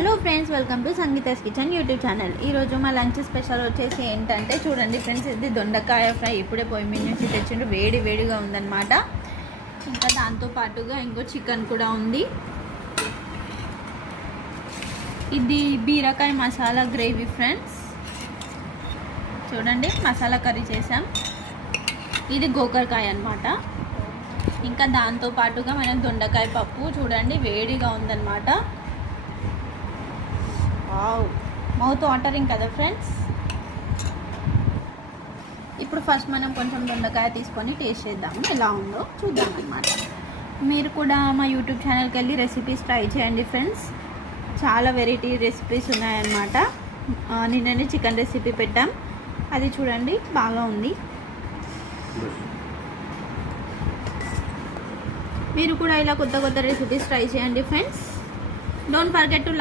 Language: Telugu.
Hello friends, welcome to Sangeeta's kitchen YouTube channel. ఈరోజు మా లంచ్ స్పెషల్ వచ్చేసి ఏంటంటే చూడండి ఫ్రెండ్స్, ఇది దొండకాయ ఫ్రై. ఇప్పుడే పొయ్యి మీద నుంచి తెచ్చిండు, వేడిగా ఉందన్నమాట. ఇంకా దాంతో పాటుగా ఇంకో చికెన్ కూడా ఉంది. ఇది బీరకాయ మసాలా గ్రేవీ ఫ్రెండ్స్. చూడండి, మసాలా కర్రీ చేసాం. ఇది గోకరకాయ అన్నమాట. ఇంకా దాంతో పాటుగా మనం దొండకాయ పప్పు. చూడండి, వేడిగా ఉందన్నమాట. వావ్, మౌత్ వాటరింగ్ కదా ఫ్రెండ్స్. ఇప్పుడు ఫస్ట్ మనం కొంచెం దొండకాయ తీసుకొని టేస్ట్ చేద్దాము, ఎలా ఉందో చూద్దాం అన్నమాట. మీరు కూడా మా యూట్యూబ్ ఛానల్కి వెళ్ళి రెసిపీస్ ట్రై చేయండి ఫ్రెండ్స్. చాలా వెరైటీ రెసిపీస్ ఉన్నాయన్నమాట. నిన్ననే చికెన్ రెసిపీ పెట్టాం, అది చూడండి బాగా ఉంది. మీరు కూడా ఇలా కొత్త రెసిపీస్ ట్రై చేయండి ఫ్రెండ్స్. Don't forget to